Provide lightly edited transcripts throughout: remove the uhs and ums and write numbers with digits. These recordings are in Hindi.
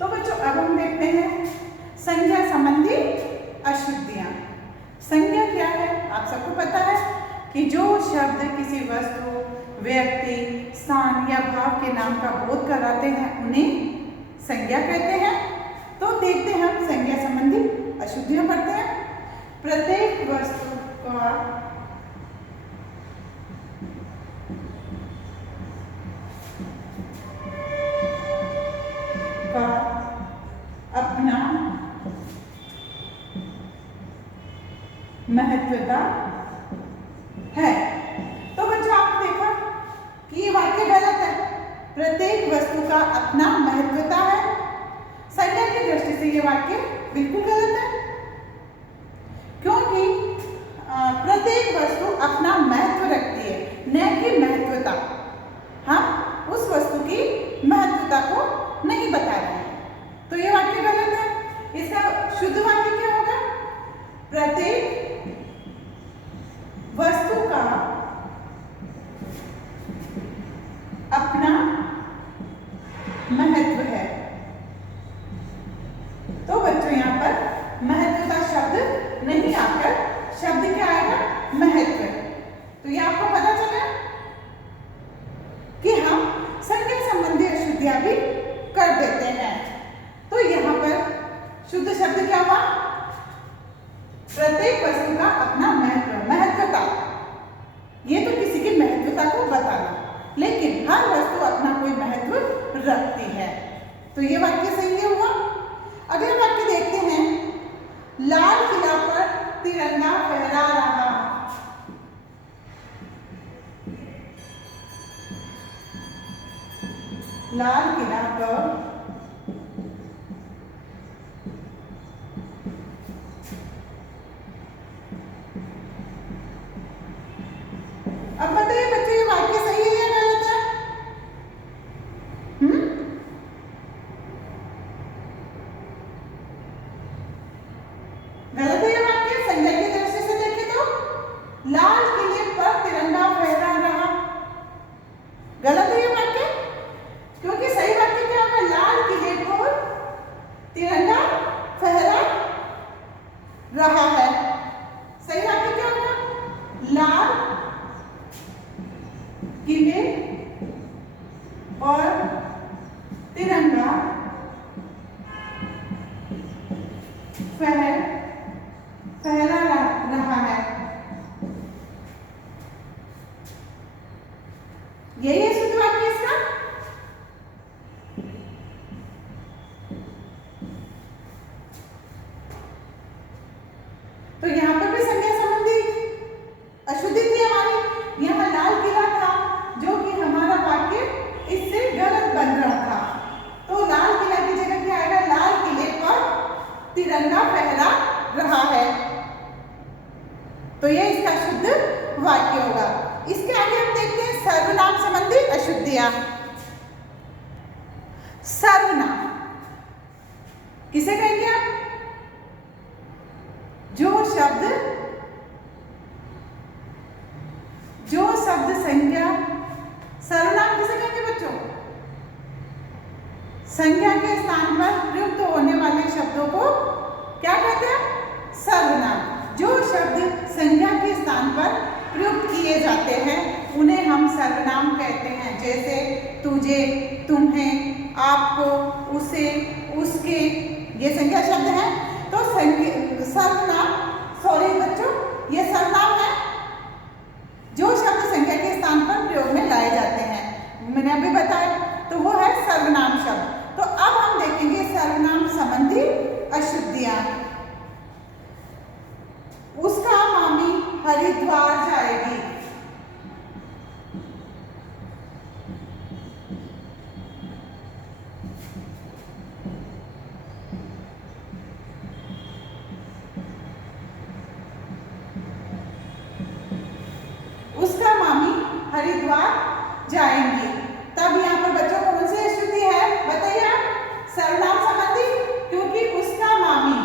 तो बच्चों अब हम देखते हैं संज्ञा संबंधी अशुद्धियां। संज्ञा क्या है? आप सबको पता है कि जो शब्द किसी वस्तु, व्यक्ति, स्थान या भाव के नाम का बोध कराते हैं उन्हें संज्ञा कहते हैं। तो देखते हैं हम संज्ञा संबंधी अशुद्धियां पढ़ते हैं। प्रत्येक वस्तु का अपना महत्वता है। तो बच्चों आपने देखा कि ये वाक्य गलत है। प्रत्येक वस्तु का अपना महत्वता है, संज्ञा की दृष्टि से ये वाक्य बिल्कुल गलत है, क्योंकि प्रत्येक वस्तु अपना महत्व रखती है, न कि महत्वता। हम उस वस्तु की महत्वता को नहीं बता रहे हैं, तो ये वाक्य गलत है। इसका शुद्ध वाक्य क्या होगा? प्रत्येक वस्तु का अपना महत्व है। तो बच्चों यहाँ पर महत्वता शब्द नहीं आकर शब्द क्या आएगा? महत्व। तो ये आपको पता चला कि हम संज्ञा संबंधी अशुद्धियां भी कर देते हैं। तो यहाँ पर शुद्ध शब्द क्या हुआ? प्रत्येक वस्तु का अपना महत्व, महत्वता। ये तो किसी की महत्वता को बताना, लेकिन हर वस्तु अपना कोई महत्व रखती है। तो ये वाक्य सही हुआ। अगला वाक्य देखते हैं। लाल किला पर तिरंगा फहरा रहा। लाल किला पर अब बताइए बच्चे ये वाक्य सही है या गलत है? गलत है ये वाक्य। संज्ञा की दृष्टि से देखें तो लाल किले पर तिरंगा फहरा रहा, गलत है ये वाक्य, क्योंकि सही वाक्य क्या होगा? लाल किले पर तिरंगा फहरा रहा है। सही वाक्य क्या होगा? लाल किले और तिरंगा फहरा रहा है। यही है शुद्ध वाक्य इसका। तो यहां पर भी संज्ञा संबंधी अशुद्धि थी हमारी। यहां लाल किला था जो कि हमारा वाक्य इससे गलत बन रहा था। तो लाल किला की जगह क्या आएगा? लाल किले पर तिरंगा फहरा रहा है। तो ये इसका शुद्ध वाक्य होगा। इसके आगे हम देखते हैं सर्वनाम संबंधी अशुद्धियां। सर्वनाम किसे कहेंगे आप? जो शब्द संज्ञा, सर्वनाम किसे कहेंगे बच्चों? संज्ञा के स्थान पर प्रयुक्त होने वाले शब्दों को क्या कहते हैं? सर्वनाम। जो शब्द संज्ञा के स्थान पर प्रयुक्त किए जाते हैं उन्हें हम सर्वनाम कहते हैं। जैसे तुझे, तुम्हें, आपको, उसे, उसके, ये संज्ञा शब्द है। तो सर्वनाम, सॉरी बच्चों, ये सर्वनाम है जो शब्द संज्ञा के स्थान पर प्रयोग में लाए जाते हैं। मैंने अभी बताया, तो वो है सर्वनाम शब्द। तो अब हम देखेंगे सर्वनाम संबंधी अशुद्धियां। उसका मामी हरिद्वार जाएगी। उसका मामी हरिद्वार जाएंगी। तब यहाँ पर बच्चों कौन सी अशुद्धि है बताइए आप? सर्वनाम संबंधी, क्योंकि उसका मामी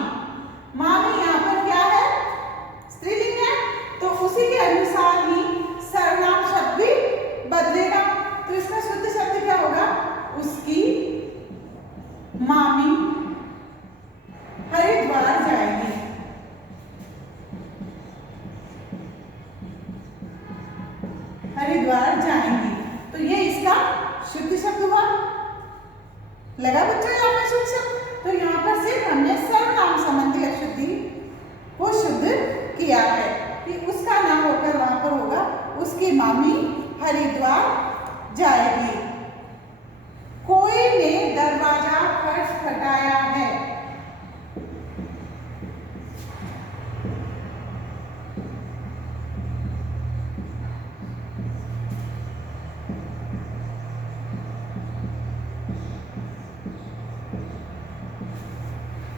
मामी हरिद्वार जाएगी। हरिद्वार जाएंगी, तो ये इसका शुद्ध शब्द हुआ। लगा बच्चों यहाँ पर शुद्ध शब्द? तो यहाँ पर सिर्फ हमने सर्वनाम संबंधी अशुद्धि को शुद्ध किया है कि उसका नाम होकर वहां पर होगा उसकी मामी हरिद्वार जाएगी। कोई ने दरवाजा खटखटाया है।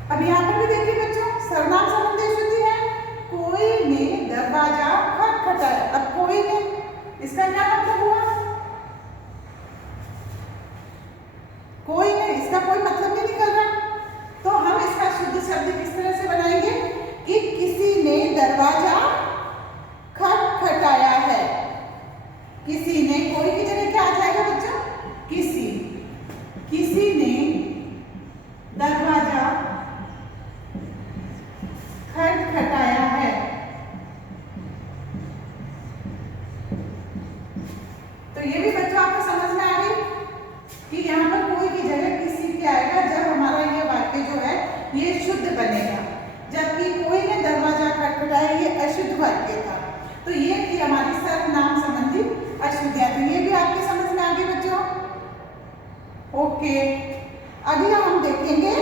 अब यहाँ पर भी देखिए बच्चों, सर्वनाम संबंधी अशुद्धि है। कोई ने दरवाजा खटखटाया। अब कोई ने, इसका क्या मतलब हुआ? कोई ने, इसका कोई मतलब नहीं निकल रहा। तो हम इसका शुद्ध शब्द किस तरह से बनाएंगे कि किसी ने दरवाजा खटखटाया है। किसी ने, कोई की जगह क्या आ जाएगा बच्चों? किसी। किसी ने दरवाजा खटखटाया है। तो ये भी बच्चों आपको समझ में आ गई कि यहाँ पर कोई की जगह किसी के आएगा जब हमारा ये वाक्य जो है ये शुद्ध बनेगा। जबकि कोई ने दरवाजा खटखटाया ये अशुद्ध वाक्य था। तो ये थी हमारी सर्वनाम संबंधी अशुद्धियां। तो ये भी आपके समझ में आ गई बच्चों? ओके, अगला हम देखेंगे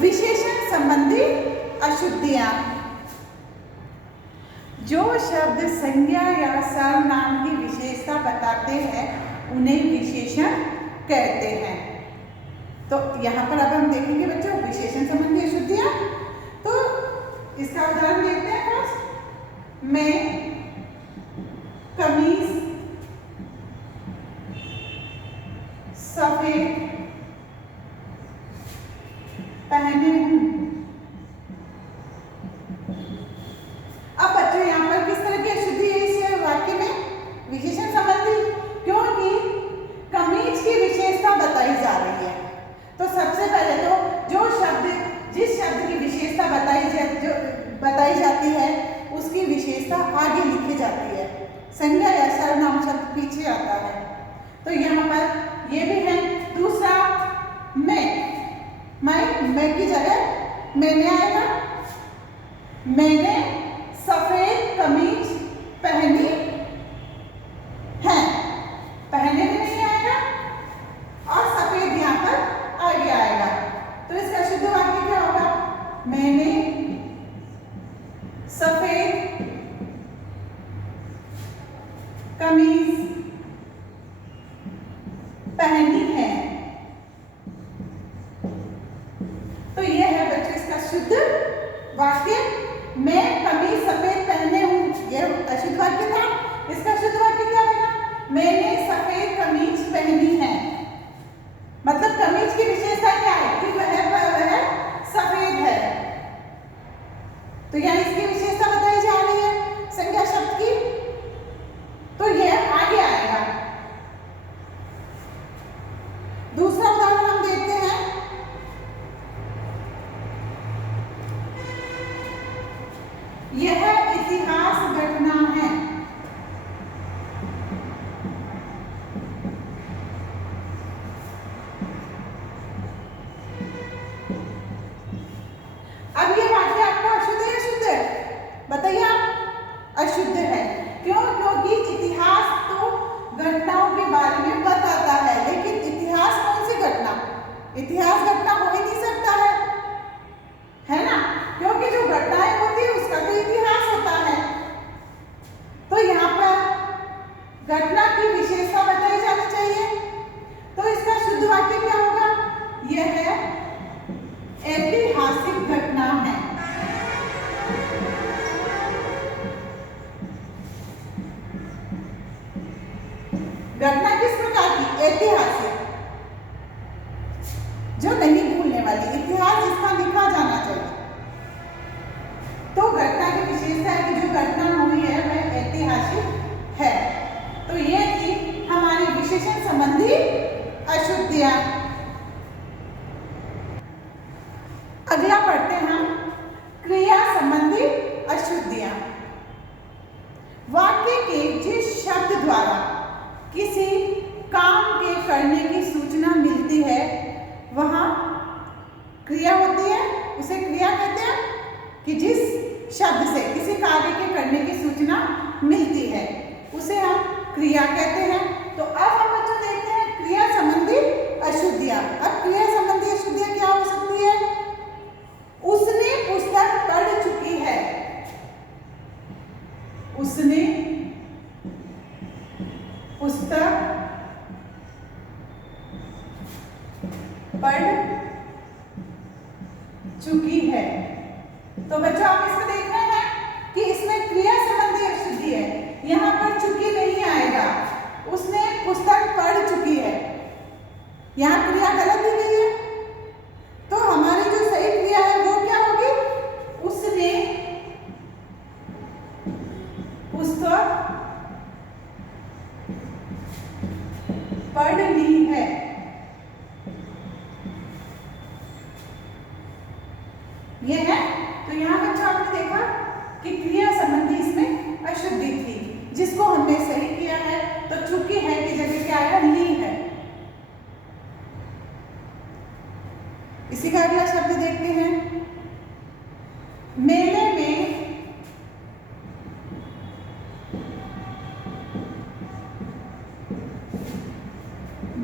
विशेषण संबंधी अशुद्धियां। जो शब्द संज्ञा या सर्वनाम की विशेषता बताते हैं उन्हें विशेषण कहते हैं। तो यहाँ पर अब हम देखेंगे बच्चों विशेषण संबंधी अशुद्धियां। तो इसका उदाहरण देखते हैं। फर्स्ट, मैं कमीज सफेद पहने हूं। अब बच्चों यहाँ पर किस तरह की अशुद्धि है इस वाक्य में? विशेषण संबंधी, क्योंकि कमीज की विशेषता बताई जा रही है। तो सबसे पहले तो जो शब्द, जिस शब्द की विशेषता बताई जाती है उसकी विशेषता आगे लिखी जाती है। संज्ञा या सर्वनाम शब्द पीछे आता है। तो यहाँ पर ये भी है। दूसरा, मैं की जगह मैंने आएगा। मैंने सफेद कमीज पहनी है। पहने भी नहीं आएगा और सफेद यहाँ पर आगे आएगा। तो इसका शुद्ध वाक्य क्या होगा? मैंने सफेद कमीज पहनी है। तो यह है बच्चों इसका शुद्ध वाक्य। मैं कमीज सफेद पहने हूं, यह अशुद्ध वाक्य था। इसका शुद्ध वाक्य क्या बना? मैंने सफेद कमीज पहनी है। मतलब कमीज की विशेषता क्या है कि वह सफेद है। तो यहाँ इसकी विशेषता बताई जा रही है संज्ञा शब्द की। तो यह आगे आएगा। दूसरा उदाहरण हम देखते हैं। यह इतिहास घटना है। अब ये वाक्य आपका अशुद्ध है, शुद्ध है? बताइए आप। अशुद्ध है। क्यों? क्योंकि इतिहास तो घटनाओं के बारे में बताता है, लेकिन इतिहास कौन सी घटना? इतिहास घटना हो ही नहीं सकता है ना? क्योंकि जो घटनाएं होती है उसका तो इतिहास होता है। तो यहाँ पर घटना की विशेषता बताई जानी चाहिए। तो इसका शुद्ध वाक्य क्या होगा? यह ऐतिहासिक घटना है। घटना किस प्रकार की? ऐतिहासिक, जो नहीं भूलने वाली, इतिहास जिसका लिखा जाना चाहिए। तो घटना की विशेषता है कि जो घटना हुई है वह ऐतिहासिक है। तो ये थी हमारी विशेषण संबंधी अशुद्धियां। अगला पढ़ते हैं हम क्रिया संबंधी अशुद्धियां। वाक्य के जिस शब्द द्वारा किसी काम के करने की सूचना मिलती है वहां क्रिया होती है, उसे क्रिया कहते हैं। कि जिस शब्द से किसी कार्य के करने की सूचना मिलती है उसे हम क्रिया कहते हैं। तो अब हम बच्चों देखते हैं क्रिया संबंधी अशुद्धियां। अब क्रिया संबंधी अशुद्धियां क्या हो सकती है? उसने पुस्तक पढ़ चुकी है। उसने पुस्तक पढ़ चुकी है। तो बच्चों आप इसमें देख रहे हैं कि इसमें क्रिया संबंधी अशुद्धि है, यहां पर चुकी नहीं आएगा। उसने पुस्तक पढ़ चुकी है, यहां क्रिया गलत दी गई है। तो हमारी जो सही क्रिया है वो क्या होगी? उसने पुस्तक पढ़ ली है। ये है। तो यहाँ बच्चों आपने देखा कि क्रिया संबंधी इसमें अशुद्धि थी, जिसको हमने सही किया है। तो चूंकि है की जगह क्या आया? ली है। इसी का अगला शब्द देखते हैं। मेले में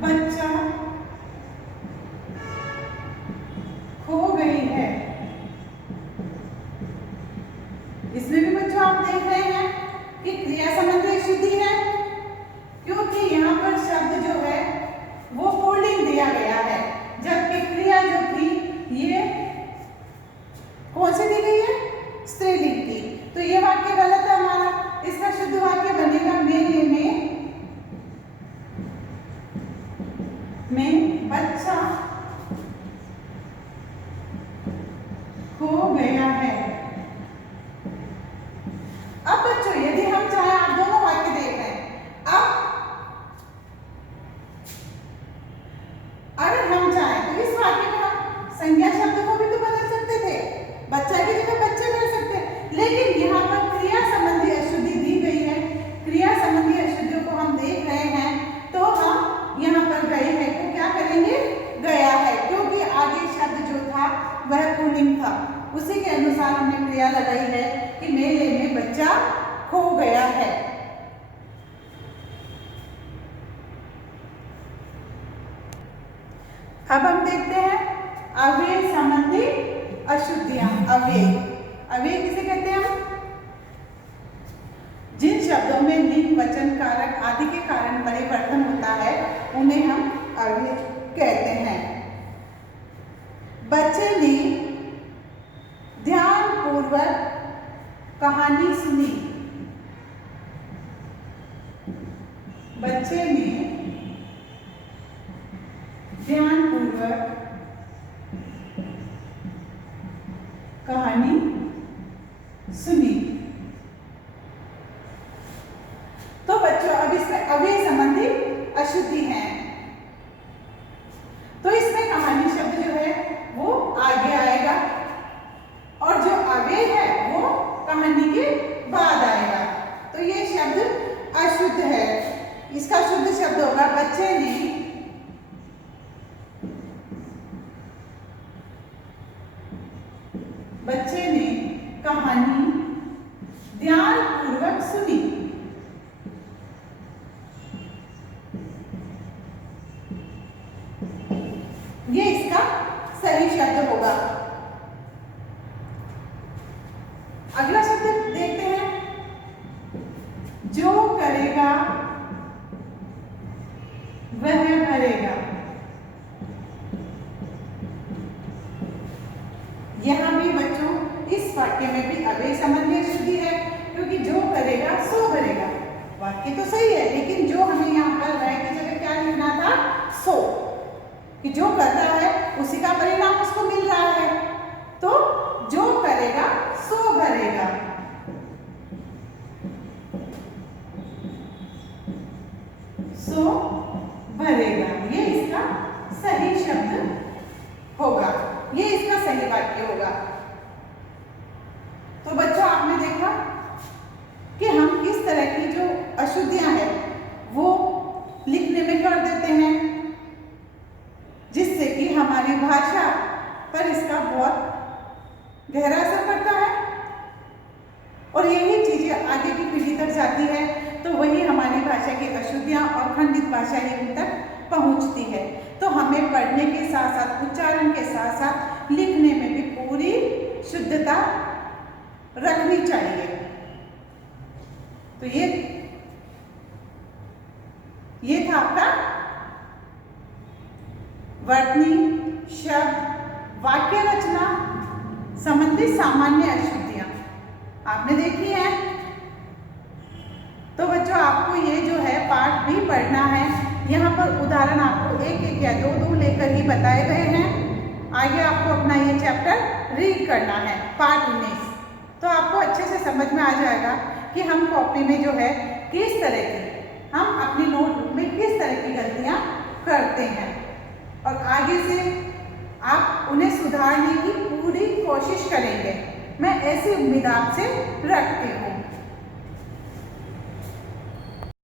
बच्चा खो गई है। इसमें भी बच्चों आप देख रहे हैं कि क्रिया संबंधी अशुद्धि है, क्योंकि यहाँ पर शब्द जो है वो पुल्लिंग दिया गया है, जबकि क्रिया जो थी ये कौन सी दी गई है? स्त्रीलिंग की। तो ये वाक्य गलत है हमारा। इसका शुद्ध वाक्य बनेगा मेले में बच्चा खो गया है। अब बच्चों यदि हम चाहें, आप दोनों वाक्य देख रहे हैं। अब अगर हम चाहें तो इस वाक्य में हम संज्ञा शब्द को भी तो बदल सकते थे, बच्चा की जगह बच्चे कर सकते। लेकिन यहाँ पर क्रिया संबंधी अशुद्धि दी गई है। क्रिया संबंधी अशुद्धियों को हम देख रहे हैं, तो हम यहाँ पर गए हैं को क्या करेंगे? गया है, क्योंकि आगे शब्द जो था वह पुल्लिंग था। उसी के अनुसार हमने क्रिया लगाई है कि मेले में बच्चा खो गया है। अब हम देखते हैं अव्यय संबंधी अशुद्धियां। अव्यय किसे कहते हैं हम? जिन शब्दों में लिंग, वचन, कारक आदि के कारण परिवर्तन होता है उन्हें हम अव्यय कहते हैं। बच्चे ने ध्यानपूर्वक कहानी सुनी। बच्चे ने ध्यानपूर्वक कहानी सुनी। तो बच्चों अब इसमें अव्यय संबंधी अशुद्धि है। तो इसमें कहानी शब्द जो है वो आगे आएगा और जो अव्यय है वो कहानी के बाद आएगा। तो ये शब्द अशुद्ध है। इसका शुद्ध शब्द होगा बच्चे ने कहानी ध्यानपूर्वक सुनी। ये इसका सही शब्द होगा। अगला शब्द देखते हैं, जो करेगा वह भरेगा। यहां भी बच्चों इस वाक्य में भी अव्यय संबंधी अशुद्धि है, क्योंकि जो करेगा सो भरेगा। वाक्य तो सही है, लेकिन जो हमें यहाँ पर वह की जगह क्या लिखना था? सो, कि जो कर रहा है उसी का परिणाम उसको मिल रहा है। तो जो करेगा सो भरेगा। सो भरेगा, ये इसका सही शब्द होगा। ये इसका सही वाक्य होगा। तो बच्चों आपने देखा कि हम किस तरह की जो अशुद्धियां हैं वो लिखने में कर देते हैं, जिससे कि हमारी भाषा पर इसका बहुत गहरा असर पड़ता है और यही चीजें आगे की पीढ़ी तक जाती है, तो वही हमारी भाषा की अशुद्धियां और खंडित भाषा ही उन तक पहुंचती है। तो हमें पढ़ने के साथ साथ, उच्चारण के साथ साथ लिखने में भी पूरी शुद्धता रखनी चाहिए। तो ये था आपका वर्तनी, शब्द, वाक्य रचना संबंधी सामान्य अशुद्धियां आपने देखी हैं। तो बच्चों आपको ये जो है पाठ भी पढ़ना है। यहाँ पर उदाहरण आपको एक एक या दो लेकर ही बताए गए हैं। आगे आपको अपना ये चैप्टर रीड करना है, पाठ 19। तो आपको अच्छे से समझ में आ जाएगा कि हम कॉपी में जो है किस तरह की, हम अपनी नोटबुक में किस तरह की गलतियाँ करते हैं और आगे से आप उन्हें सुधारने की पूरी कोशिश करेंगे। मैं ऐसी उम्मीद आपसे रखती हूँ।